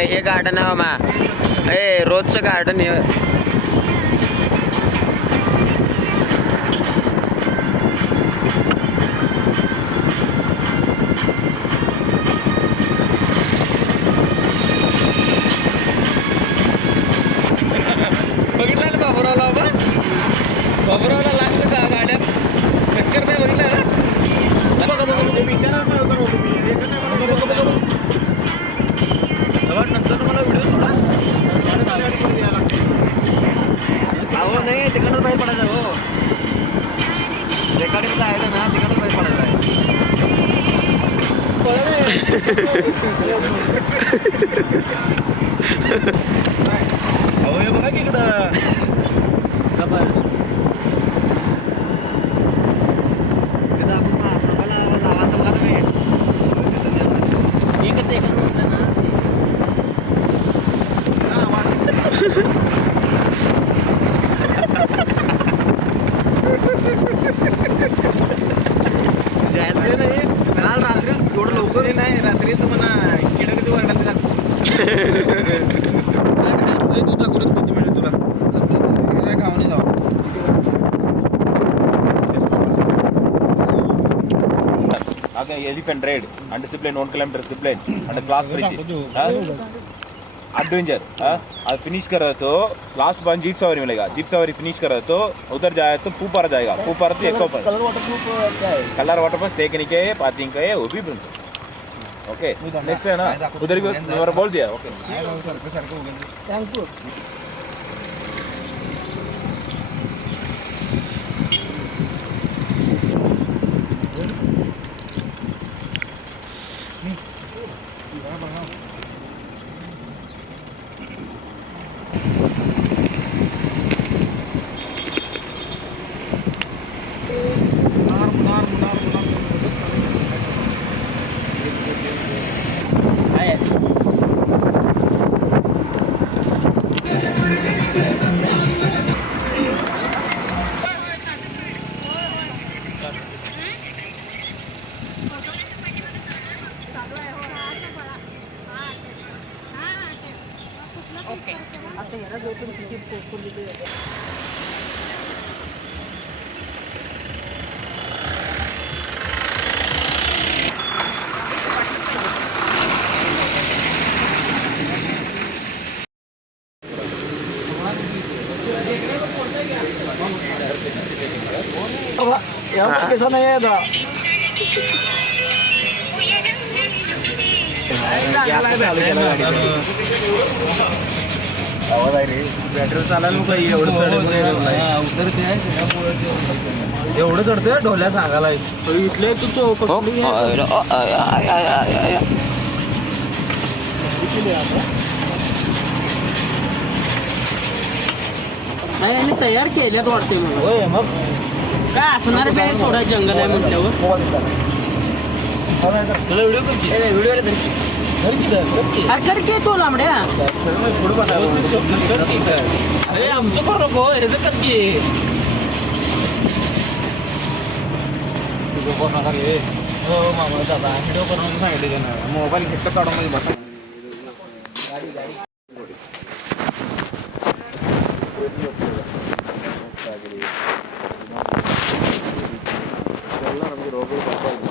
हे गार्डन आहे मा रोजचं गार्डन हे बघितलं ना बाबुरावला बाबुरावला लागलं का गाड्या टक्कर नाही बघितलं ना नंतर मला व्हिडिओ सोडा अहो नाही तिकडच बाहेर पडायचं हो रेकॉर्डिंग जायचं ना तिकडच बाहेर पडायचं अहो हे बघा की इकडं काल रात्री थोडं लवकर नाही रात्री तुम्हाला किडकीची वरडायला लागतो तू दाखवत किती मिळेल तुला खाऊन जाऊ elephant red undiscipline 1 kilometre discipline and class fridge adventure अब फिनिश करा तो लास्ट वन जीप सवारी मिलेगा जीप सवारी फिनिश करा तो उधर जाए तो पूपारा जाएगा पूपारा तो एको पर कलर वाटरप्रूफ क्या है कलर वाटर पास टेकने के पार्किंग का है वो भी प्रिंसिपल ओके नेक्स्ट है ना उधर भी मैंने बोल दिया ओके थैंक यू यहाँ कैसा नहीं है था आवाज आहे रे बॅटरी चालायला नको एवढं एवढं चढतंय ढोल्या सांगायला इथले तू नाही तयार केल्यात वाटते मला मग काय असणार बे सोडा जंगल आहे म्हटल्यावर तुला व्हिडिओ कर की तो लांबड्या अरे आमचं करू नको हे तर कर की हो मामा दादा व्हिडिओ बनवून सांगितले ना मोबाईल घेतलं काढून मध्ये बसा ನಮಗೆ ರೋಗಗಳು ಬರ್ತಾ ಇದೆ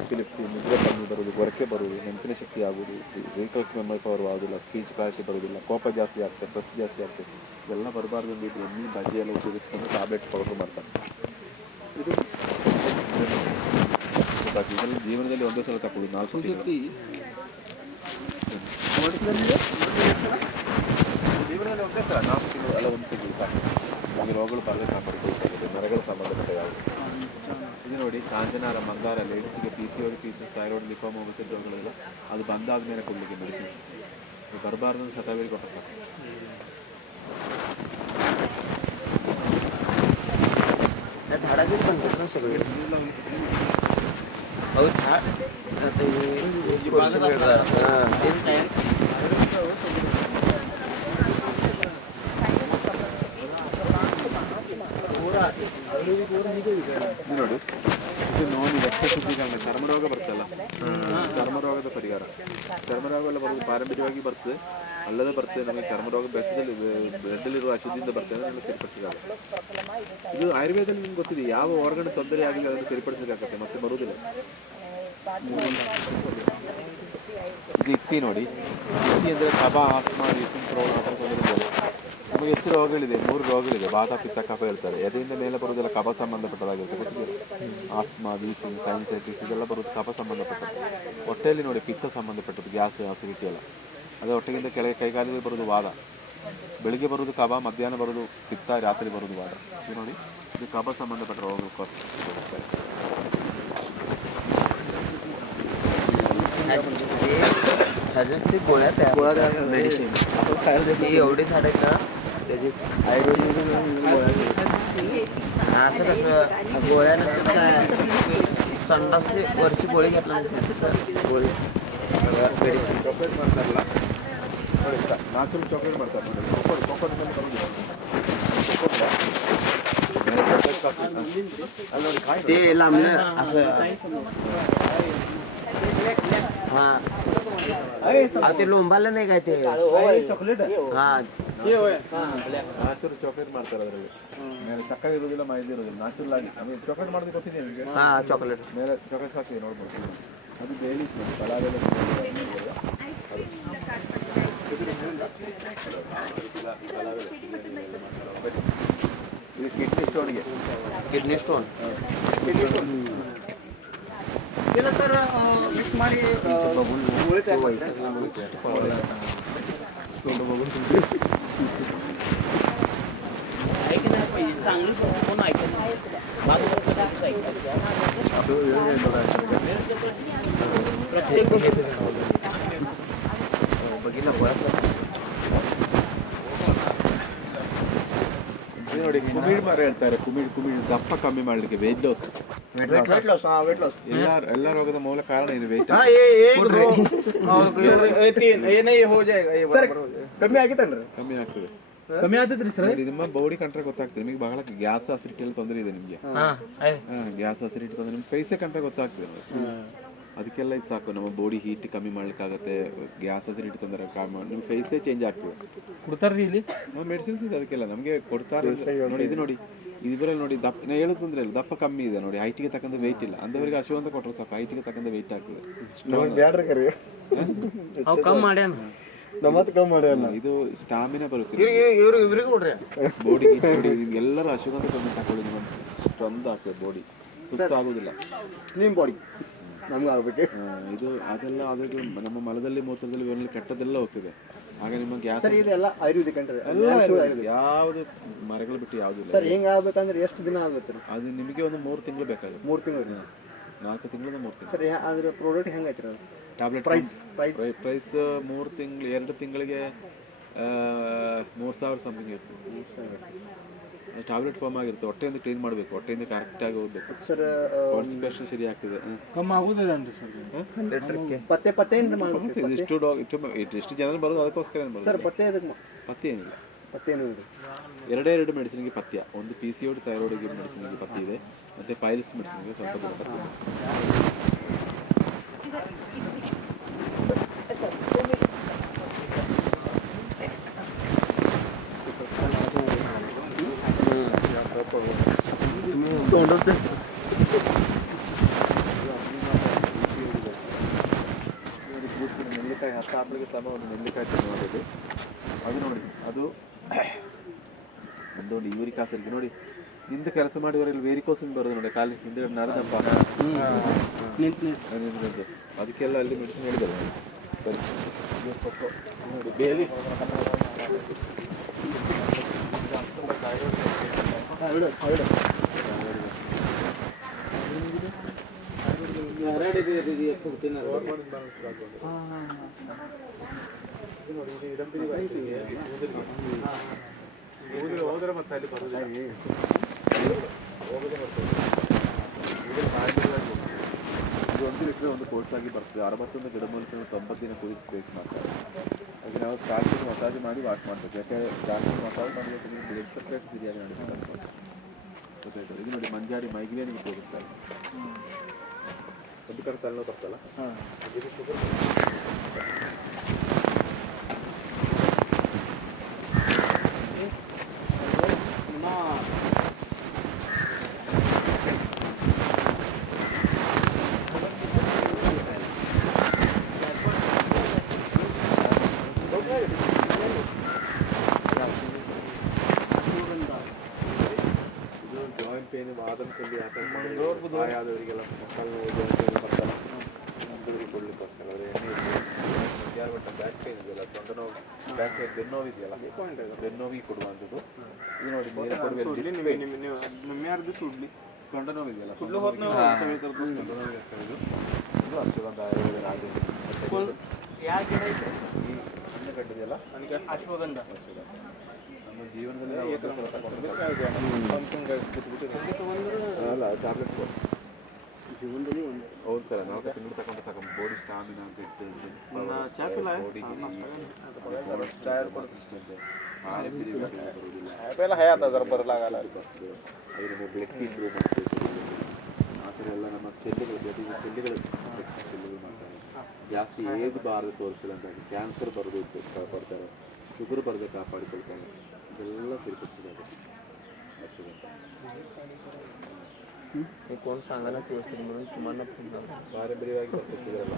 ಎಪಿಲೆಪ್ಸಿ ನಿದ್ರೆ ಕಮ್ಮಿ ಬರೋದು ಗೊರಕೆ ಬರೋದು ನೆನಪಿನ ಶಕ್ತಿ ಆಗೋದು ವೆಹಿಕಲ್ ಮೆಮೊರಿ ಪವರ್ ಆಗೋದಿಲ್ಲ ಸ್ಪೀಚ್ ಕ್ಲಾರಿಟಿ ಬರೋದಿಲ್ಲ ಕೋಪ ಜಾಸ್ತಿ ಆಗ್ತದೆ ಟ್ರಸ್ಟ್ ಜಾಸ್ತಿ ಆಗ್ತದೆ ಇದೆಲ್ಲ ಬರಬಾರ್ದು ಅಂತ ಎಣ್ಣೆ ಬಜ್ಜಿ ಎಲ್ಲ ಉಪಯೋಗಿಸ್ಕೊಂಡು ಟ್ಯಾಬ್ಲೆಟ್ ಪೌಡರ್ ಮಾಡ್ತಾರೆ ಇದು ಇದನ್ನು ಜೀವನದಲ್ಲಿ ಒಂದೇ ಸಲ ತಗೊಳ್ಳೋದು 4 ತಿಂಗಳು ಜೀವನದಲ್ಲಿ ಒಂದೇ ಸಲ 4 ತಿಂಗಳು ಅಲ್ಲ 1 ತಿಂಗಳು ಸಾಕು ನಮಗೆ ರೋಗಗಳು ಬರದೆ ಕಾಪಾಡಿಕೊಳ್ಳಬೇಕಾಗಿದೆ ನರಗಳ ಸಂಬಂಧಪಟ್ಟ ಯಾವುದು ಇದು ನೋಡಿ ಕಾಂಚನಾರ ಮಂದಾರ ಲೇಡೀಸಿಗೆ PCOD ಪೀಸಸ್ ಥೈರಾಯ್ಡ್ ಲಿಫಾರ್ಮ ಒಬೆಸಿಟಿ ರೋಗಗಳಿಲ್ಲ ಅದು ಬಂದಾದ ಮೇಲೆ ಕೊಡಲಿಕ್ಕೆ ಮೆಡಿಸಿನ್ಸ್ ಬರಬಾರ್ದು ಸತಾವೇರಿ ಕೊಟ್ಟ ಸಾಕು झाडाचे बनतात ना सगळे अहो झाड ಇದು ನೋಡಿ, ಇದು ನೋಡಿ ರಕ್ತ ಶುದ್ಧೀಕರಣ, ಚರ್ಮರೋಗ ಬರ್ತಲ್ಲ, ಚರ್ಮರೋಗದ ಪರಿಹಾರ. ಚರ್ಮರೋಗ ಎಲ್ಲ ಬರೋದು ಪಾರಂಪರ್ಯವಾಗಿ ಬರ್ತದೆ, ಅಲ್ಲದೆ ಬರ್ತದೆ. ನಮಗೆ ಚರ್ಮರೋಗ ಬೆಸದಲ್ಲಿ ಬ್ಲಡ್ಡಲ್ಲಿರುವ ಅಶುದ್ಧಿಯಿಂದ ಬರ್ತದೆ, ಅದನ್ನು ಸರಿಪಡಿಸಿದಾಗ. ಇದು ಆಯುರ್ವೇದದಲ್ಲಿ ನಿಮ್ಗೆ ಗೊತ್ತಿದೆ, ಯಾವ ಆರ್ಗನ್ ತೊಂದರೆ ಆಗಿಲ್ಲ ಅದನ್ನು ಸರಿಪಡಿಸಬೇಕಾಗತ್ತೆ, ಮತ್ತೆ ಬರುವುದಿಲ್ಲ. ಇದು ಇಕ್ಕಿ ನೋಡಿ, ಇಕ್ಕಿ ಅಂದರೆ ಕಫ, ಆಸ್ಮಾ, ರೀಸೆಂಟ್ ರೋಗ, ಆ ಥರ ತೊಂದರೆ ಇದೆ. ನಮಗೆ ಎಷ್ಟು ರೋಗಗಳಿದೆ? 3 ರೋಗಗಳಿದೆ. ವಾತ, ಪಿತ್ತ, ಕಫ ಹೇಳ್ತಾರೆ. ಎದೆಯಿಂದ ಮೇಲೆ ಬರುವುದೆಲ್ಲ ಕಫ ಸಂಬಂಧಪಟ್ಟದಾಗಿರುತ್ತೆ, ಗೊತ್ತಿದೆ. ಆಸ್ಮಾ, ವೀಸಿಂಗ್, ಸೈನ್ಸೈಟಿಸ್ ಇದೆಲ್ಲ ಬರೋದು ಕಫ ಸಂಬಂಧಪಟ್ಟದ್ದು. ಹೊಟ್ಟೆಯಲ್ಲಿ ನೋಡಿ ಪಿತ್ತ ಸಂಬಂಧಪಟ್ಟದ್ದು, ಗ್ಯಾಸ್, ಅಸಿಡಿಟಿ ಎಲ್ಲ. ಅದೇ ಹೊಟ್ಟೆಗಿಂತ ಕೆಳಗೆ ಕೈಕಾಲದಲ್ಲಿ ಬರೋದು ವಾದ. ಬೆಳಿಗ್ಗೆ ಬರೋದು ಕಫ, ಮಧ್ಯಾಹ್ನ ಬರೋದು ಪಿತ್ತ, ರಾತ್ರಿ ಬರೋದು ವಾದ. ಇದು ನೋಡಿ, ಇದು ಕಫ ಸಂಬಂಧಪಟ್ಟ ರೋಗಕ್ಕೋಸ್ಕರ ಹೋಗ್ತಾರೆ. ह्याच्याच ते गोळ्या मेडिसिन एवढी झाड आहेत ना त्याची आयुर्वेदिक असं कसं गोळ्या नसतात काय संडासची वरची गोळी घेतला गोळी मेडिसिन ಚಾಕ್ಲೇಟ್ ಮಾಡ್ತಾರಲ್ಲ ನೋಡಿ, ನ್ಯಾಚುರಲ್ ಚಾಕ್ಲೇಟ್ ಮಾಡ್ತಾರೆ ನೋಡಿ. ಕೊಕ್ಕೋ ಮೇಲೆ ಬರೋದಿಲ್ಲ, ಅಲ್ಲಿ ನೋಡಿ ಕಾಯಿ ते लांबलं असं हा ते लोंबाला नाही काय ते चॉकलेट हा ನ್ಯಾಚುರಲ್ ಚಾಕ್ಲೇಟ್ ಮಾಡ್ತಾರೆ. ಅದರಲ್ಲಿ ಮೇಲೆ ಸಕ್ಕರೆ ಇರೋದಿಲ್ಲ, ಮೈದಾ ಇರೋದಿಲ್ಲ, ನ್ಯಾಚುರಲ್ ಆಗಿ. ನಮಗೆ ಚಾಕ್ಲೇಟ್ ಮಾಡೋದು ಗೊತ್ತಿದೆ ನಿಮಗೆ? हा चॉकलेट ಮೇಲೆ ಚಾಕ್ಲೇಟ್ ಹಾಕಿ ನೋಡ್ಬೋದು. ಅದು ಡೈಲಿ ಕಲಾವೆಲ್ಲ ಇದು ಕಿಡ್ನಿ ಸ್ಟೋನ್ಗೆ, किडनी स्टोन केलं तर मिक्स मारी गोळी काय म्हणतात? चांगली कोण ऐकत प्रत्येक गोष्ट बघितलं ನೋಡಿ, ಕುಮಿಳ್ ಮರ ಹೇಳ್ತಾರೆ. ಕುಮಿಳ್ ದಪ್ಪ ಕಮ್ಮಿ ಮಾಡಲಿಕ್ಕೆ, ವೆಯ್ಟ್ ಲಾಸ್. वेट लॉस, हाँ वेट लॉस. ಎಲ್ಲ ರೋಗದ ಮೂಲ ಕಾರಣ ಇದು ವೆಯ್ಟ್. हाँ ये एक दो और ये 3 ये नहीं हो जाएगा, ये बराबर हो जाएगा. कमी ಆಗಿತ್ತು ಅಂದ್ರೆ ಕಮ್ಮಿ ಆಗ್ತದೆ. कमी ಆಗ್ತದ್ರಿ ಸರ್. ನಿಮ್ಮ ಬಾಡಿ ಕಂಟ್ರೋಲ್ ಗೊತ್ತಾಗ್ತದೆ ನಿಮಗೆ. ಬಹಳ ಗ್ಯಾಸ್ ಅಸಿಡಿಟಿ ಎಲ್ಲ ತೊಂದರೆ ಇದೆ ನಿಮಗೆ. ಗ್ಯಾಸ್ ಅಸಿಡಿಟಿ ತೊಂದರೆ ನಿಮ್ಗೆ ಫೇಸೇ ಕಂಟ್ರೋಲ್ ಗೊತ್ತಾಗ್ತದೆ. ಅದಕ್ಕೆಲ್ಲ ಇದು ಸಾಕು. ನಮ್ಮ ಬಾಡಿ ಹೀಟ್ ಕಮ್ಮಿ ಮಾಡ್ಲಿಕ್ಕಾಗತ್ತೆ, ಗ್ಯಾಸ್ ಅಸಿಡಿಟಿ ತೊಂದರೆ ಕಮ್ಮಿ, ನಿಮ್ಮ ಫೇಸೇ ಚೇಂಜ್ ಆಗ್ತದೆ. ಕೊಡ್ತಾರ್ರಿ ಇಲ್ಲಿ ಮೆಡಿಸಿನ್ಸ್ ಇದೆ ಅದಕ್ಕೆಲ್ಲ ನಮಗೆ ಕೊಡ್ತಾರೆ. ನೋಡಿ ಇದು ನೋಡಿ, ಇದರಲ್ಲಿ ನೋಡಿ ದಪ್ಪ, ನಾ ಹೇಳೋದು ತೊಂದರೆ ಇಲ್ಲ, ದಪ್ಪ ಕಮ್ಮಿ ಇದೆ ನೋಡಿ, ಹೈಟಿಗೆ ತಕ್ಕಂಥ ವೆಯ್ಟ್ ಇಲ್ಲ. ಅಂದವರಿಗೆ ಹಶು ಅಂತ ಕೊಟ್ಟರೆ ಸಾಕು, ಹೈಟಿಗೆ ತಕ್ಕಂಥ ವೆಯ್ಟ್ ಆಗ್ತದೆ. ಕಮ್ಮಿ ಮಾಡ್ಯಾನ, ನಮ್ಮತ್ತು ಕಮ್ಮಿ ಮಾಡ್ಯಾನ. ಇದು ಸ್ಟಾಮಿನಾ ಬರುತ್ತೆ ಇವ್ರಿಗೆ ಕೊಡ್ರಿ ಬಾಡಿ. ಎಲ್ಲರೂ ಅಶ್ವಗಂಧ ಕಮ್ಮಿ ತಗೊಳ್ಳಿ, ನಿಮ್ಮ ಸ್ಟ್ರೆಂತ್ ಆಗ್ತದೆ, ಬಾಡಿ ಸುಸ್ತು ಆಗೋದಿಲ್ಲ. ನಿಮ್ಮ ಬಾಡಿ ನಮ್ಗೆ ಆಗ್ಬೇಕು. ಇದು ಅದೆಲ್ಲ ಅದ್ರಲ್ಲಿ ನಮ್ಮ ಮಲದಲ್ಲಿ ಮೂತ್ರದಲ್ಲಿ ಇವರಲ್ಲಿ ಕೆಟ್ಟದೆಲ್ಲ ಹೋಗ್ತದೆ. ಆಗ ನಿಮ್ಮ ಗ್ಯಾಸ್ ಇದೆಲ್ಲ ಆಯುರ್ವೇದಿಕ್ ಅಂದ್ರೆ ಯಾವುದು ಮರಗಳು ಬಿಟ್ಟು ಯಾವುದು ಇಲ್ಲ. ಸರ್ ಹೆಂಗೆ ಆಗ್ಬೇಕಂದ್ರೆ ಎಷ್ಟು ದಿನ ಆಗುತ್ತೆ? ಅದು ನಿಮಗೆ ಒಂದು 3 ತಿಂಗಳು ಬೇಕಾಗುತ್ತೆ. 3 ತಿಂಗಳು, 4 ತಿಂಗಳಿಂದ 3 ತಿಂಗಳು. ಸರ್ ಅದ್ರ ಪ್ರಾಡಕ್ಟ್ ಹೆಂಗೆ ಐತ್ರಿ? ಟ್ಯಾಬ್ಲೆಟ್ ಪ್ರೈಸ್ 3 ತಿಂಗಳು, 2 ತಿಂಗಳಿಗೆ 3000 ಸಮಥಿಂಗ್ ಇರ್ತದೆ. ಟ್ಯಾಬ್ಲೆಟ್ ಫಾರ್ಮ್ ಆಗಿರುತ್ತೆ. ಹೊಟ್ಟೆಯಿಂದ ಕ್ಲೀನ್ ಮಾಡಬೇಕು, ಹೊಟ್ಟೆಯಿಂದ ಕರೆಕ್ಟಾಗಿ ಹೋಗ್ಬೇಕು. ಸರ್ ಕಾನ್ಸ್ಟಿಪೇಷನ್ ಸರಿ ಆಗ್ತದೆ. ಕಮ್ಮಿ ಆಗುದಿಲ್ಲ ಅನ್ರಿ ಸರ್. ಪತ್ತೆಯಿಂದ ಮಾಡಬೇಕು. ಎಷ್ಟು ಜನ ಬರೋದು ಅದಕ್ಕೋಸ್ಕರ ಬರೋದು. ಸರ್ ಪತ್ತೆ ಏನಿಲ್ಲ, ಪತ್ತೇನು ಇದೆ? 2 ಮೆಡಿಸಿನ್ಗೆ ಪಥ್ಯ. ಒಂದು PCOD ಥೈರಾಯ್ಡ್ಗೆ ಮೆಡಿಸಿನ್ಗೆ ಪಥ್ಯ ಇದೆ, ಮತ್ತು ಪೈಲ್ಸ್ ಮೆಡಿಸಿನ್ಗೆ ಸ್ವಲ್ಪ ದೂರ ಪಥ್ಯ ಇದೆ. ನೆಲ್ಲಿಕಾಯಿ 10 ಆಪಲಿಗೆ ಸಮ ಒಂದು ನೆಲ್ಲಿಕಾಯಿ ತಿನ್ನೋದು. ಅದು ನೋಡಿ, ಅದು ಒಂದು ಯೂರಿಕ್ ಆಸಿಡ್ ನೋಡಿ. ನಿಂದ ಕೆಲಸ ಮಾಡಿದವರಲ್ಲಿ ವೇರಿಕೋಸಿನ್ ಬರೋದು ನೋಡಿ, ಕಾಲಿ ಹಿಂದೆ ನರದಪ್ಪ ನಿಂತು, ಅದಕ್ಕೆಲ್ಲ ಅಲ್ಲಿ ಮೆಡಿಸಿನ್ ಹೇಳಿದ್ದಾರೆ ನೋಡಿ. ಬೇಲಿ ಹೋದ್ರೆ ಮತ್ತೆ ಅಲ್ಲಿ ಬರೋದಿಲ್ಲ. ಇದು 1 ಲೀಟ್ರ್ ಒಂದು ಕೋರ್ಸ್ ಆಗಿ ಬರ್ತದೆ. 61 ಗಿಡಮೂಲಿಕೆಗಳು 90 ದಿನ ಕುದಿಸಿ ಸ್ಪೇಸ್ ಮಾಡ್ತಾರೆ. ಅದಕ್ಕೆ ನಾವು ಸ್ಟಾರ್ಟಿಂಗ್ ಮಸಾಜ್ ಮಾಡಿ ವಾಶ್ ಮಾಡಬೇಕು. ಯಾಕೆ ಜಾಸ್ತಿ ಮಸಾಜ್ ಮಾಡಿದ್ರೆ ಬ್ಲಡ್ ಸರ್ಕ್ಯುಲೇಟ್ ಸರಿಯಾಗಿ ನಡೀತದೆ. ಗೊತ್ತಾಯ್ತು. ಇದು ನೋಡಿ ಮಂಜಾಡಿ ಮೈಗ್ರೇನಿಗೆ ಉಪಯೋಗಿಸ್ತಾರೆ. ಒಂದು ಕಡೆ ತಲೆನೋವು ಬರ್ತಲ್ಲ, ಇದು ಶುಗರ್. ಜಾಯಿಂಟ್ ಪೇನ್, ವಾದನ ಸಂಧಿ ಆದವರಿಗೆಲ್ಲ ಮಕ್ಕಳು ಬರ್ತಾರೆ ಕೊಡ್ಲಿಕ್ಕೋಸ್ಕರ ಅವ್ರು ಎಣ್ಣೆ ಯಾರು ಬಟ್ಟ ಬ್ಯಾಕ್ ಪೇನ್ ಇದೆಯಲ್ಲ, ಸೊಂಟ ನೋವು, ಬ್ಯಾಕ್ ಪೇನ್, ಬೆನ್ನೋವು ಇದೆಯಲ್ಲ, ಬೆನ್ನೋವಿಗೆ ಕೊಡುವಂಥದ್ದು. ಇದು ನೋಡಿ ಮೇಲೆ ಸೊಂಟ ನೋವು ಇದೆಯಲ್ಲ, ಸೊಂಟ ನೋವಿಗೆ ಇದು ಅಶ್ವಗಂಧ ಈ ಹಣ್ಣುಗಡ್ಡೆ ಇದೆಯಲ್ಲ, ಅಶ್ವಗಂಧ ನಮ್ಮ ಜೀವನದಲ್ಲಿ ಅಲ್ಲ ಟ್ಯಾಬ್ಲೆಟ್ ಜೀವನದಲ್ಲಿ ಹೌದು ಸರ್. ನಾವು ತಿಂಗಳು ತಗೊಂಡು ಬಾಡಿ ಸ್ಟಾಮಿನಾ ಅಂತ ಅದರಿಂದ ಬ್ಲಡ್ ಇಂಪ್ರೂವ್ ಮಾಡ್ತೇವೆ. ಆ ಥರ ಎಲ್ಲ ನಮ್ಮ ಸೆಲ್ലുಗಳು ಮಾಡ್ತಾರೆ. ಜಾಸ್ತಿ ಏಜ್ ಬಾರದು ತೋರಿಸಿಲ್ಲ ಅಂತ ಕ್ಯಾನ್ಸರ್ ಬರೋದು ಕಾಪಾಡ್ತಾರೆ, ಶುಗರ್ ಬರದೆ ಕಾಪಾಡಿಕೊಳ್ತಾರೆ. ಇದೆಲ್ಲ ಸೇರ್ಪಡಿಸಿದ್ದಾರೆ ಅಶ್ವಗಂಧ. कोण सांगा ना तुळशी म्हणून तुम्हाला फोन लावला. ಪಾರಂಪರ್ಯವಾಗಿ ಬರ್ತಿದ್ದಾರಲ್ಲ,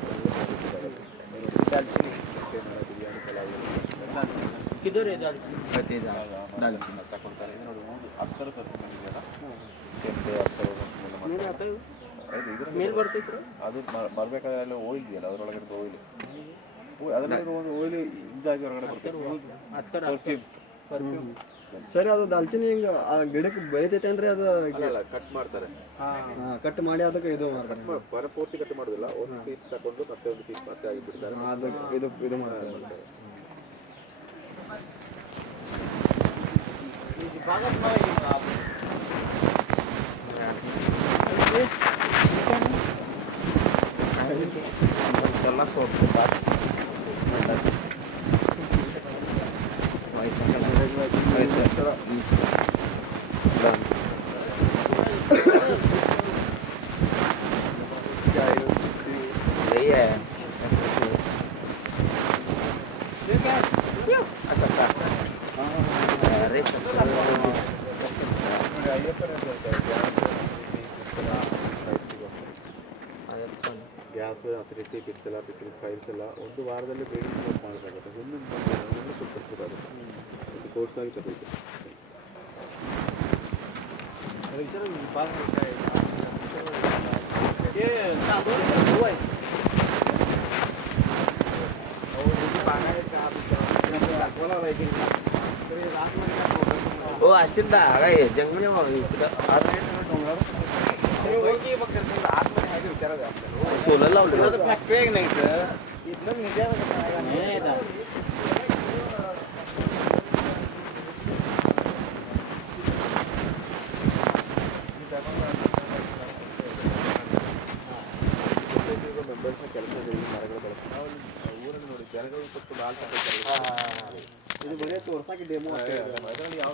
ಬಿರಿಯಾನಿ ಪಲಾವ್ किधर है दालचीनी? दालचीनी ತಗೊಂತಾರೆ. ಇದು ನೋಡಿ ಅಪ್ಸರ ತಗೊಂಡಿದೆಯಲ್ಲ, ಕೆಂಪೆ ಅಪ್ಸರ ಮೇಲ್ ಬರ್ತೈತ್ರಿ. ಅದು ಬರಬೇಕಾದ್ರೆ ಓಯಿಲ್ ಇದೆಯಲ್ಲ, ಅದರೊಳಗಡೆ ಓಯಿಲ್, ಅದರಲ್ಲಿ ಒಂದು ಓಯಿಲ್ ಇದಾಗಿ ಹೊರಗಡೆ ಬರ್ತದೆ. ಸರಿ, ಅದು ದಾಲ್ಚಿನ್ನಿ ಹಿಂಗೆ ಗಿಡಕ್ಕೆ ಬೆಳಿತೈತೆ ಅಂದ್ರೆ ಅದು ಕಟ್ ಮಾಡ್ತಾರೆ. ಕಟ್ ಮಾಡಿ ಅದಕ್ಕೆ ಇದು ಮಾಡ್ತಾರೆ. ಪೂರ್ತಿ ಕಟ್ ಮಾಡೋದಿಲ್ಲ, ಒಂದು ಪೀಸ್ ತಗೊಂಡು ಮತ್ತೆ ಒಂದು ಪೀಸ್ ಮತ್ತೆ ಆಗಿ ಬಿಡ್ತಾರೆ. ಅದು ಇದು ಮಾಡ್ತಾರೆ. ಎಲ್ಲ ಸೋಪ್ ಗ್ಯಾಸ್, ಅಸಿಡಿಟಿ, ಪಿತ್ತಲ, ಪಿಕ್ಚರ್ಸ್, ಫೈಲ್ಸ್ ಎಲ್ಲ ಒಂದು ವಾರದಲ್ಲಿ ಬೇಡಿಕೆ ಮಾಡಬೇಕಾಗುತ್ತೆ. ಒಂದೊಂದು ಕೊಟ್ಬಿಡ್ಬೇಕಾಗುತ್ತೆ. ಒಂದು ಕೋರ್ಸ್ ಆಗಿ ತಗೋಬೇಕು. हो असतील ना काय जंगल सोलर लावलं नाही ಮೆಂಬರ್ಸ್ನ ಕೆಲಸದಲ್ಲಿ ಮರಗಳು ಬಳಸ್ತಾರೆ. ನಾವು ಊರಲ್ಲಿ ನೋಡಿ ಜನಗಳು ಕೊಟ್ಟು ಬಾಲ್ ಇದು ಬರೀ ತೋರ್ಸಾಕಿ ಡೆಮೋ ಅದರಲ್ಲಿ ಯಾವ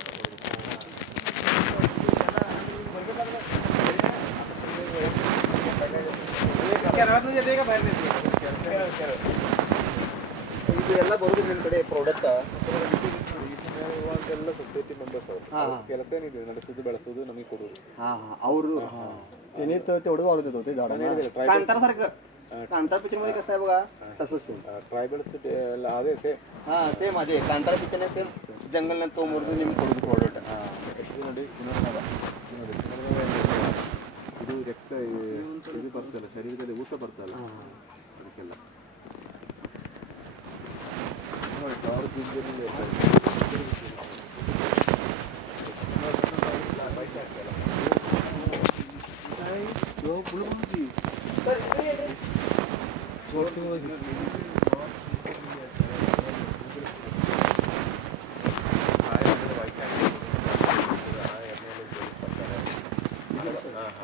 ಇದು ಎಲ್ಲ ಬರೋದು ನಿಮ್ಮ ಕಡೆ ಪ್ರಾಡಕ್ಟ್ ಎಲ್ಲ ಸೊಸೈಟಿ ಮೆಂಬರ್ಸ್ ಅವರು ಕೆಲಸ ಏನಿದೆ ನಡೆಸೋದು ಬೆಳೆಸೋದು ನಮಗೆ ಕೊಡೋದು. ಅವರು ಏನಿತ್ತು तेवढं वाढत होते झाडांना कांतारासारखं कांतारा पिक्चर मध्ये कसं आहे बघा तसंच सेम ಟ್ರೈಬಲ್ಸ್ ಅದೇ ಸೇಮ್. ಸೇಮ್ ಅದೇ ಕಾಂತಾರ ಪಿಕ್ಚರ್ ಸೇಮ್ ಜಂಗಲ್ನ ತೊಗೊಂಬರ್ದು ನಿಮ್ಗೆ ಕೊಡೋದು ಪ್ರಾಡಕ್ಟ್. ಇದು ನೋಡಿ ಪುನರ್ನವ, ಇದು ರಕ್ತ ಇದು ಬರ್ತಲ್ಲ, ಶರೀರದಲ್ಲಿ ಊತ ಬರ್ತಲ್ಲ ಅದಕ್ಕೆಲ್ಲ ನೋಡಿ ಸಾವಿರದ ಇಂಜಿನಿಯರ್ ಇರ್ತಾರೆ.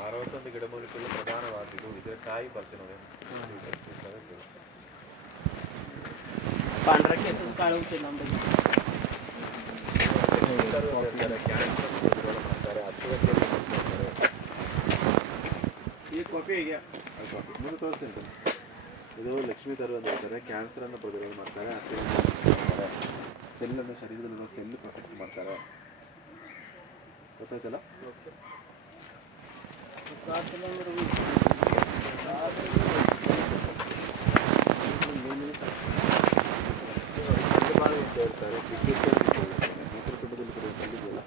ಅರವತ್ತೊಂದು ಗಿಡಮೂಲಿಕೆಗಳು ಪ್ರಧಾನವಾದದ್ದು. ಇದರ ಕಾಯಿ ಬರ್ತೀವಿ ನೋಡಿ, पांढरा केस काळं होते ಕ್ಯಾನ್ಸರ್ ಮಾಡ್ತಾರೆ, ಮುಂದೆ ತೋರಿಸ್ತೀನಿ. ಇದು ಲಕ್ಷ್ಮೀ ತರ ಅಂತ ಹೇಳ್ತಾರೆ. ಕ್ಯಾನ್ಸರನ್ನು ಪ್ರತಿರೋಧ ಮಾಡ್ತಾರೆ, ಸೆಲ್ಲನ್ನು ಶರೀರದಲ್ಲಿರೋ ಸೆಲ್ ಪ್ರೊಟೆಕ್ಟ್ ಮಾಡ್ತಾರೆ. ಗೊತ್ತಾಯ್ತಲ್ಲ? ಹೇಳ್ತಾರೆ ಮೂತ್ರಪಿಂಡದಲ್ಲಿ ಕೂಡ ಕಲ್ಲಿದೆಯಲ್ಲ,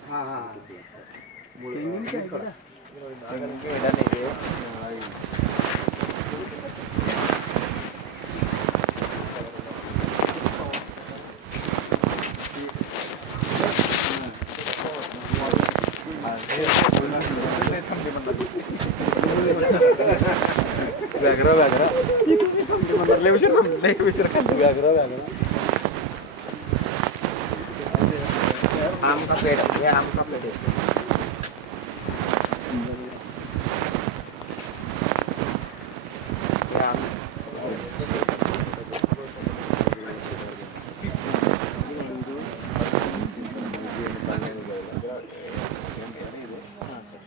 आम का पेड़, ये आम का पेड़ है. ये आम.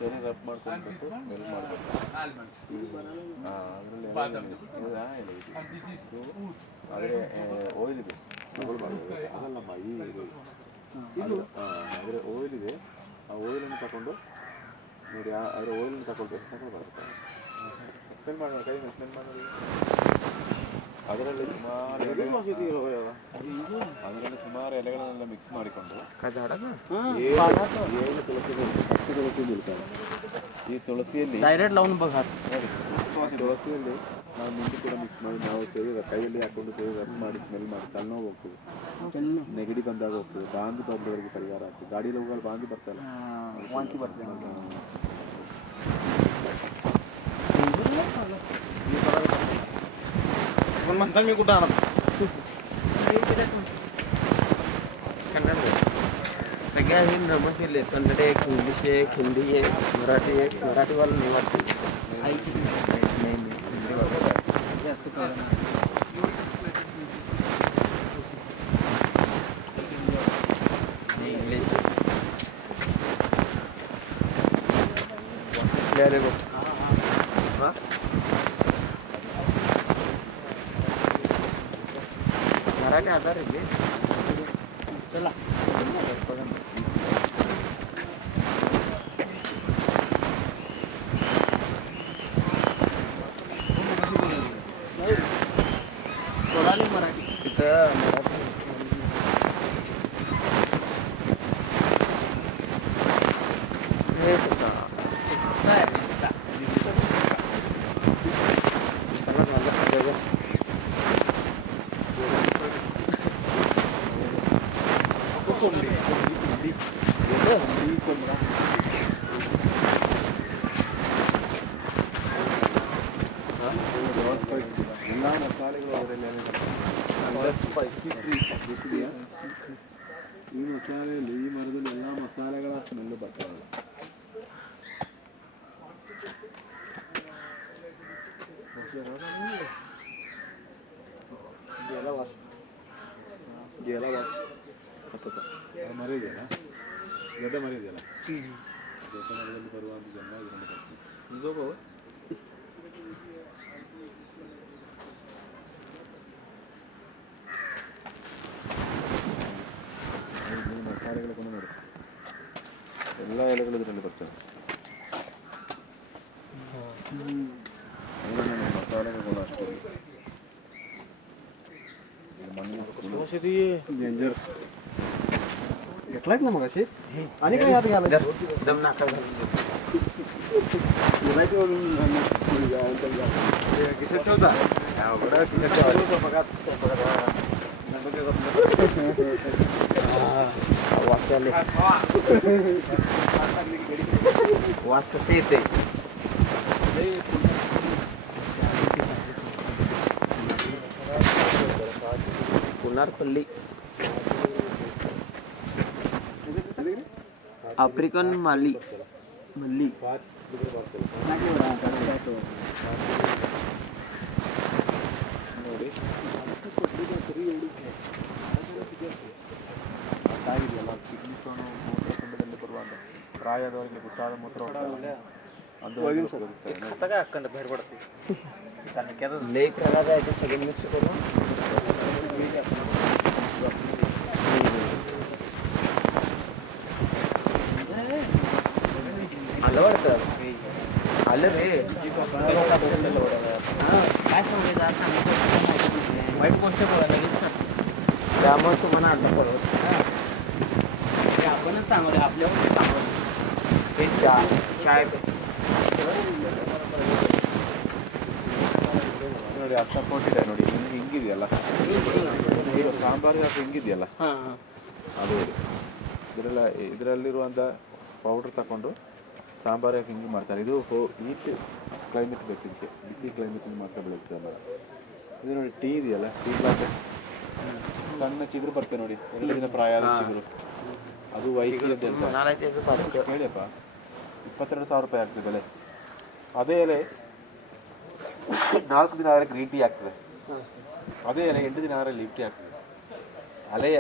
ಸರಿ ರಬ್ ಮಾಡ್ಕೊಂಡು ಸ್ಮೆಲ್ ಮಾಡಬೇಕು. ಆದರೆ ಆಯಿಲ್ ಇದೆ, ಡಬಲ್ ಮಾಡಬೇಕು. ಅದಲ್ಲಮ್ಮ, ಈ ಅದರ ಆಯಿಲ್ ಇದೆ. ಆ ಆಯಿಲನ್ನು ತಗೊಂಡು ನೋಡಿ, ಅದರ ಆಯಿಲನ್ನು ತಗೊಳ್ಬಾರ್ದು. ಸ್ಮೆಲ್ ಮಾಡೋದು, ಕೈಯಿಂದ ಸ್ಮೆಲ್ ಮಾಡೋದು. ಅದರಲ್ಲಿ ಸುಮಾರು ಎಲೆಗಳನ್ನೆಲ್ಲ ಮಿಕ್ಸ್ ಮಾಡಿಕೊಂಡು ಏನು ತುಳಸಿ ನಿಲ್ತಾರೆ. ಈ ತುಳಸಿಯಲ್ಲಿ ತುಳಸಿಯಲ್ಲಿ ನಾವು ಮುಂದೆ ಕೂಡ ಮಿಕ್ಸ್ ಮಾಡಿ ನಾವು ಕೈಯಲ್ಲಿ ಹಾಕೊಂಡು ರಬ್ ಮಾಡಿ ಸ್ಮೆಲ್ ಮಾಡಿ ತಲೆನೋವು ಹೋಗ್ತದೆ, ನೆಗಡಿ ಬಂದಾಗ ಹೋಗ್ತದೆ, ಬಾಂಧಿ ಬಂದವರಿಗೆ ಪರಿಹಾರ ಆಗ್ತದೆ. ಗಾಡಿಯಲ್ಲಿ ಹೋಗಲು ಬಾಂಧಿ ಬರ್ತಲ್ಲ, ವಾಂತಿ ಬರ್ತದೆ. म्हणता मी कुठं आणत सगळ्या हे नमतील आहेत. कन्नड एक, इंग्लिश एक, हिंदी एक, मराठी एक. मराठीवाला नाही वाटते. इंग्लिश मराठी आधार आहे. चला मराठी तिथं ಎಲ್ಲ ಮಸಾಲೆಗಳು ಅದರಲ್ಲಿ ಸ್ಪೈಸಿ. ಈ ಮಸಾಲೆಯಲ್ಲಿ, ಈ ಮರದಲ್ಲಿ ಎಲ್ಲ ಮಸಾಲೆಗಳ ಸ್ಮೆಲ್ಲು ಬರ್ತಾವಲ್ಲ. ಮರ ಇದೆಯಲ್ಲ, ದೊಡ್ಡ ಮರ ಇದೆಯಲ್ಲ, ದೊಡ್ಡ ಮರದಲ್ಲಿ ಬರುವಂಥ ಜನ ಇದರಲ್ಲಿ ಬರ್ತೀವಿ. ಮಸಾಲೆಗಳು ಕೂಡ ನೋಡಿ, ಎಲ್ಲ ಎಲೆಗಳು ಇದರಲ್ಲಿ ಬರ್ತವೆ. ಮಸಾಲೆಗಳು ಕೂಡ ಅಷ್ಟೇ. डेंजर घेतलाय ना मग अशी आणि काय यात घालायचं दम नाका वास कसे येते पुनारपल्ली आफ्रिकन माली मल्ली ಕಿಡ್ನಿ ಸ್ಟೋನು ಮೂತ್ರಪಿಂಡದಲ್ಲಿ ಬರುವಾಗ ಪ್ರಾಯದವರಿಗೆ ಗೊತ್ತಾದ ಮೂತ್ರ ಅದು आता काय अखंड बाहेर पडते लई प्रकार आहे ते सगळे मिक्स करून आलं वाटतं आलं रे काय वाईट गोष्ट बोलायला त्यामुळे तुम्हाला अड्डा पडवत आपणच सांगले आपल्यावर काय ನೋಡಿ ಸಪೋರ್ಟ್ ಇದೆ ನೋಡಿ ಹಿಂಗಿದೆಯಲ್ಲ ಸಾಂಬಾರು ಹಿಂಗಿದೆಯಲ್ಲ ಅದು ಇದರಲ್ಲಿರುವಂಥ ಪೌಡ್ರ್ ತಗೊಂಡು ಸಾಂಬಾರು ಯಾಕೆ ಹಿಂಗೆ ಮಾಡ್ತಾರೆ ಇದು ಹೀಟ್ ಕ್ಲೈಮೇಟ್ ಬೇಕು ಇದಕ್ಕೆ ಬಿಸಿ ಕ್ಲೈಮೇಟಿಗೆ ಮಾತ್ರ ಬೆಳೆಯುತ್ತೆ ಮರ ಇದು ನೋಡಿ ಟೀ ಇದೆಯಲ್ಲ ಟೀ ಪ್ಲಾಂಟ್ ಸಣ್ಣ ಚಿಗುರು ಬರ್ತದೆ ನೋಡಿ 2 ದಿನ ಪ್ರಾಯ ಆದ ಚಿಗುರು ಅದು ವೈಟ್ ಕೇಳಿಯಪ್ಪ 22,000 ರೂಪಾಯಿ ಆಗ್ತದೆ ಬೆಲೆ ಅದೇ ಎಲೆ 4 ದಿನ ಆದರೆ ಗ್ರೀನ್ ಟೀ ಆಗ್ತದೆ ಅದೇ ಎಲೆ 8 ದಿನ ಆದರೆ ಲೀಫ್ ಟೀ ಆಗ್ತದೆ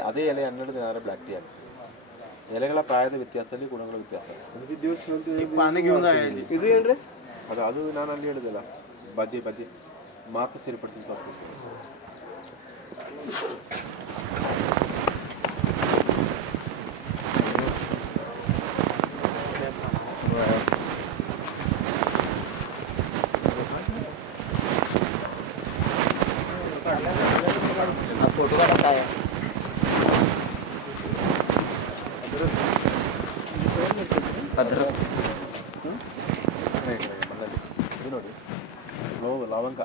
ಅದೇ ಎಲೆ 12 ದಿನ ಆದರೆ ಬ್ಲ್ಯಾಕ್ ಟೀ ಆಗ್ತದೆ ಎಲೆಗಳ ಪ್ರಾಯದ ವ್ಯತ್ಯಾಸದಲ್ಲಿ ಗುಣಗಳ ವ್ಯತ್ಯಾಸ ಇದು ಏನ್ರಿ ಅದು ನಾನು ಅಲ್ಲಿ ಹೇಳಿದೆಲ್ಲ ಬಜ್ಜಿ ಮಾತ್ರ ಸರಿಪಡಿಸಿ ತಪ್ಪು फोटो काढत आहे ಇದು ನೋಡಿ ಲವಂಗ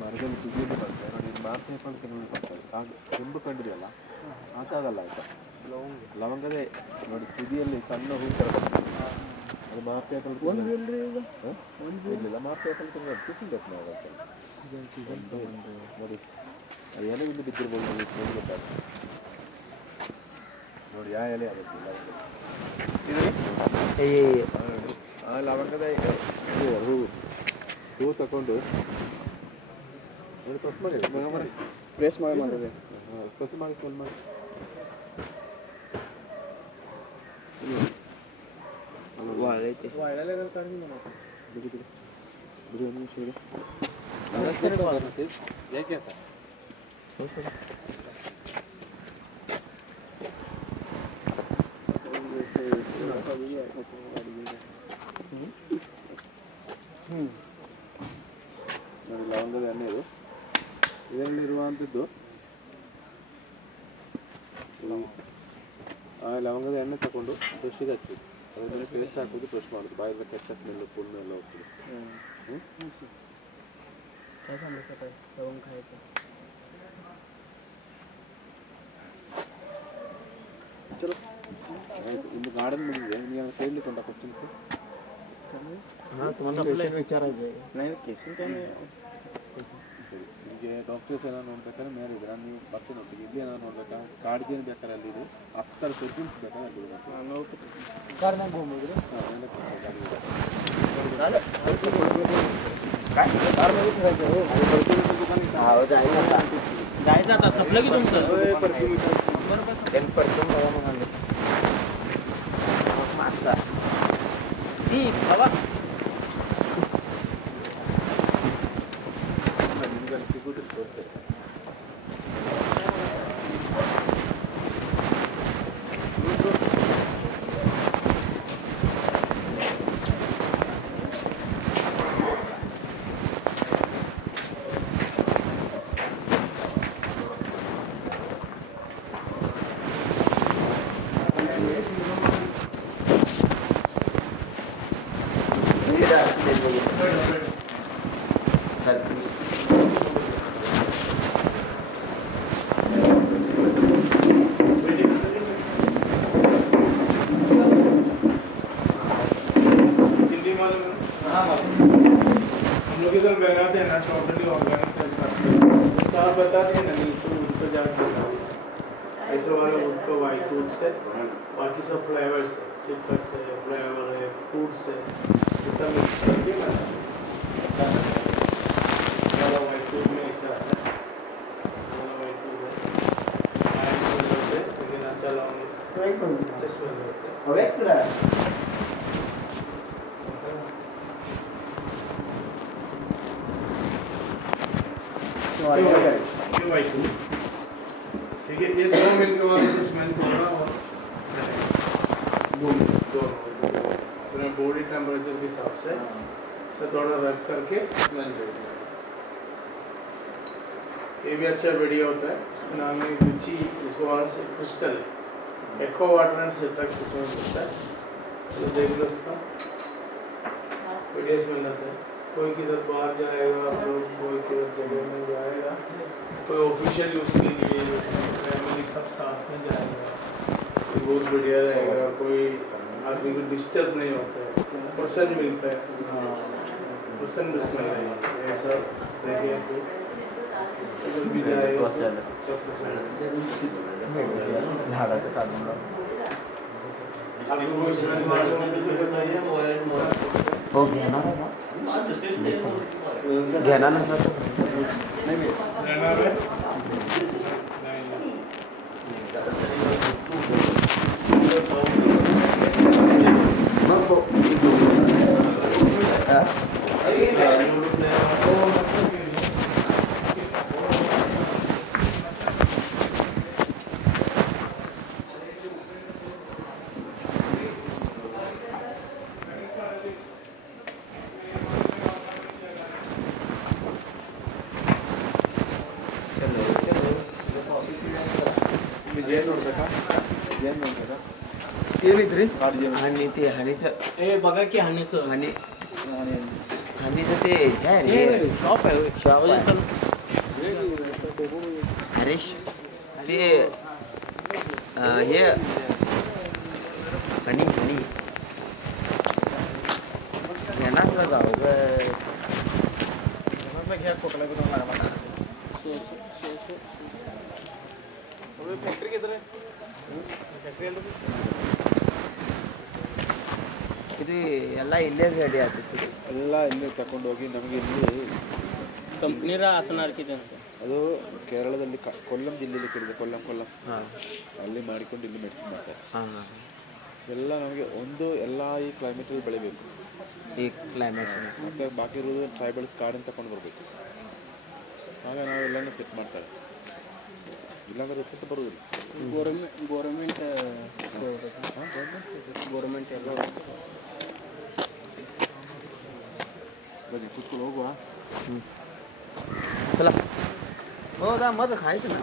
ಮರದಲ್ಲಿ ತುದಿಯಲ್ಲಿ ಬರ್ತದೆ ನೋಡಿ ಇದು ಮಾರ್ಚ್ ಕೆಂಪು ಬರ್ತದೆ ಕೆಂಪು ಕಂಡಿದೆಯಲ್ಲ ಆಸಾಗಲ್ಲ ಆಯ್ತಾ ಲವಂಗದೇ ನೋಡಿ ತುದಿಯಲ್ಲಿ ಸಣ್ಣ ಹೂ ಥರ ಬರ್ತದೆ ಅದು ಮಾರ್ಚ್ ಇರಲಿಲ್ಲ ಮಾರ್ಚ್ ಸಿಸಿಬೇಕು ನಾವು ನೋಡಿ ಎಲೆಯಿಂದ ಬಿದ್ದಿರ್ಬೋದು ನೋಡಿ ಗೊತ್ತಾಗ್ತದೆ ನೋಡಿ ಯಾವ ಎಲೆ ಆಗುತ್ತೆ ಆ ಲವಂಗದ ಹೂ ತಗೊಂಡು ಪ್ರೆಸ್ ಮಾಡಿ ಪ್ರೆಸ್ ಮಾಡಿ ಮಾಡಿದೆ ಪ್ರೆಸ್ ಮಾಡಿ ಫೋನ್ ಮಾಡಿ ಯಾಕೆ ಅಂತ ನೋಡಿ ಲವಂಗದ ಎಣ್ಣೆ ಇದು ಇದರಲ್ಲಿರುವಂಥದ್ದು ಆ ಲವಂಗದ ಎಣ್ಣೆ ತಗೊಂಡು ಬ್ರಷ್ಗೆ ಹಚ್ಚಿ ಅದ್ರ ಮೇಲೆ ಪೇಸ್ಟ್ ಹಾಕೋದು ಬ್ರಷ್ ಮಾಡೋದು ಬಾಯಿದ ಕೆಟ್ಟ ಸ್ಮೆಲ್ಲು ಫುಲ್ ಎಲ್ಲ ಹೋಗ್ತದೆ ಚಲೋ ಆಯಿತು ಇನ್ನು ಗಾರ್ಡನ್ ಮುಗಿದಿದೆ ನೀವು ಕೇಳಲಿಕ್ಕೆ ಉಂಟಾ ಕ್ವಶನ್ಸ್ विचारायचं ನಿಮಗೆ ಡಾಕ್ಟರ್ಸ್ ಏನಾದ್ರು ನೋಡ್ಬೇಕಾದ್ರೆ ಮೇಲೆ ಇದ್ರೆ ನೀವು ಬರ್ತೀನಿ ಒಟ್ಟಿಗೆ ಇಲ್ಲಿ ಏನಾದ್ರು ನೋಡ್ಬೇಕಾ ಕಾಡ್ಗೇನು ಬೇಕಾದ್ರೆ ಅಲ್ಲಿ ಇದೆ 10 ಸೆಕೆಂಡ್ಸ್ ಬೇಕಾದ್ರೆ ಅಲ್ಲಿ जायचं आता संपलं की तुमचं परफ्यूम बघा म्हणाले मागचा ठीक बाबा इधर बनाते हैं ना टोटली ऑर्गेनिक तो आप बताते हैं ना नीचे उनको जाके ऐसे वाला उनको वाइट फ्रूट्स है बाकी सब फ्लेवर्स है सिट्रस है फ्लेवर है फ्रूट्स है ये सब मिक्स करके ना वाला वाइट फ्रूट में ऐसा है वाला वाइट फ्रूट है लेकिन अच्छा लाऊंगे अच्छा स्मेल होता है ये वाइट ठीक है, ये 2 मिनट के बाद इसकी स्मेल थोड़ा और दोनों बॉडी टेम्परेचर के हिसाब से थोड़ा रब करके स्मेल देते हैं। ये भी अच्छा वीडियो होता है, इसका नाम है गुची, इसको वहाँ से क्रिस्टल एको वाटर एंड सिट्रस इसमें मिलता है, तो देख लो इसका वीडियो स्मेल आता है। कोई किधर बाहर जाएगा आप लोग, कोई किधर जगह में जाएगा, कोई ऑफिशियल यूज़ के लिए फैमिली सब साथ में जाएगा तो बहुत बढ़िया रहेगा। कोई आदमी को डिस्टर्ब नहीं होता है, पर्सन मिलता है, पर्सन भी स्मेल है ऐसा। देखिए तो इधर भी जाएगा सब पर्सन। आपको कोई स्मेल मालूम है तो बताइए। हो गया ना घेणार ना रहना है आणि ते हानीचं बघा की हानीचं हानीचं ते काय रे शॉप आहे शॉप हरीश ते हे हनी येणार जाऊ घ्या कुठला कुठं लागला फॅक्ट्री किती फॅक्ट्री ಇದು ಎಲ್ಲ ಇಲ್ಲೇ ರೆಡಿ ಆಗ್ತದೆ ಎಲ್ಲ ಇಲ್ಲಿ ತಗೊಂಡೋಗಿ ನಮಗೆ ಇಲ್ಲಿ कंपनी असणार की त्यांचं ಅದು ಕೇರಳದಲ್ಲಿ ಕೊಲ್ಲಂ ಜಿಲ್ಲೆಯಲ್ಲಿ ಕಡಿದೆ ಕೊಲ್ಲಂ ಹಾಂ ಅಲ್ಲಿ ಮಾಡಿಕೊಂಡು ಇಲ್ಲಿ ಮೆಡಿಸಿನ್ ಮಾಡ್ತಾರೆ ಹಾಂ ಹಾಂ ಎಲ್ಲ ನಮಗೆ ಒಂದು ಎಲ್ಲ ಈ ಕ್ಲೈಮೇಟಲ್ಲಿ ಬೆಳಿಬೇಕು ಈ ಕ್ಲೈಮ್ಯಾಕ್ಸ್ ಮತ್ತು ಬಾಕಿ ಇರೋದು ಟ್ರೈಬಲ್ಸ್ ಕಾರ್ಡನ್ನು ತಗೊಂಡು ಬರಬೇಕು ಆಗ ನಾವು ಎಲ್ಲನೂ ಸೆಟ್ ಮಾಡ್ತಾರೆ ಇಲ್ಲಾಂದ್ರೆ ರಿಸಲ್ಟ್ ಬರೋದಿಲ್ಲ गव्हर्नमेंट ಎಲ್ಲ ಬನ್ನಿ ಕುತ್ಕೊಂಡು ಹೋಗುವ ಚಲ ಹೌದಾ ಮತ್ತೆ ಖಾಯ್ತು ನಾ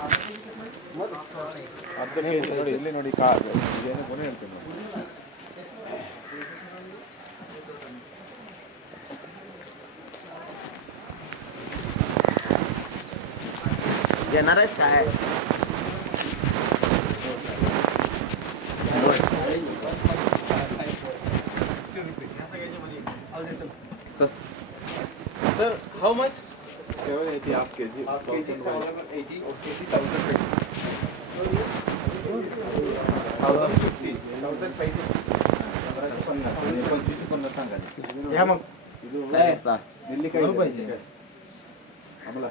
ಅರ್ಧ ಕೆ ಜಿ ನೋಡಿ ಇಲ್ಲಿ ನೋಡಿ ಏನು ಕೊನೆ ಹೇಳ್ತೀನಿ ನೋಡಿ घेणार आहेस काय सर हाउ मच 780 हाफ के जी 1050 सांगा घ्या मग ಇದು ನೆಲ್ಲಿಕಾಯಿ ಆಮೇಲೆ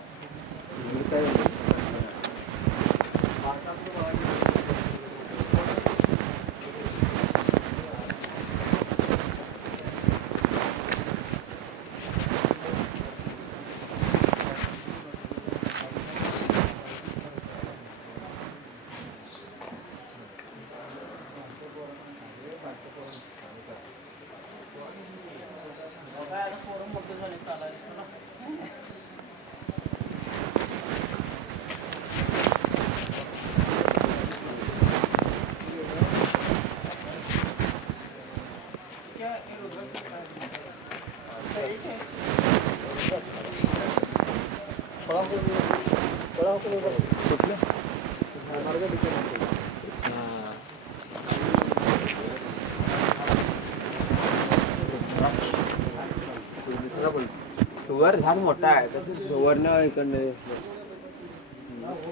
शुगर झाड मोठा आहे तसं सुवर्ण इकडनं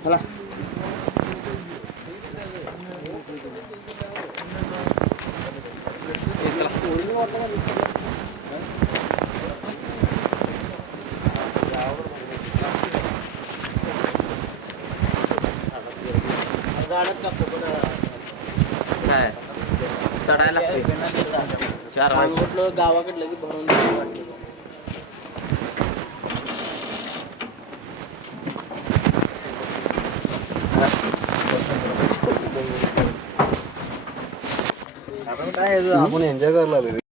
चला काय चढायला लागते 4 वाजता गावाकडलं की भरून आपण एन्जॉय करायला लागलो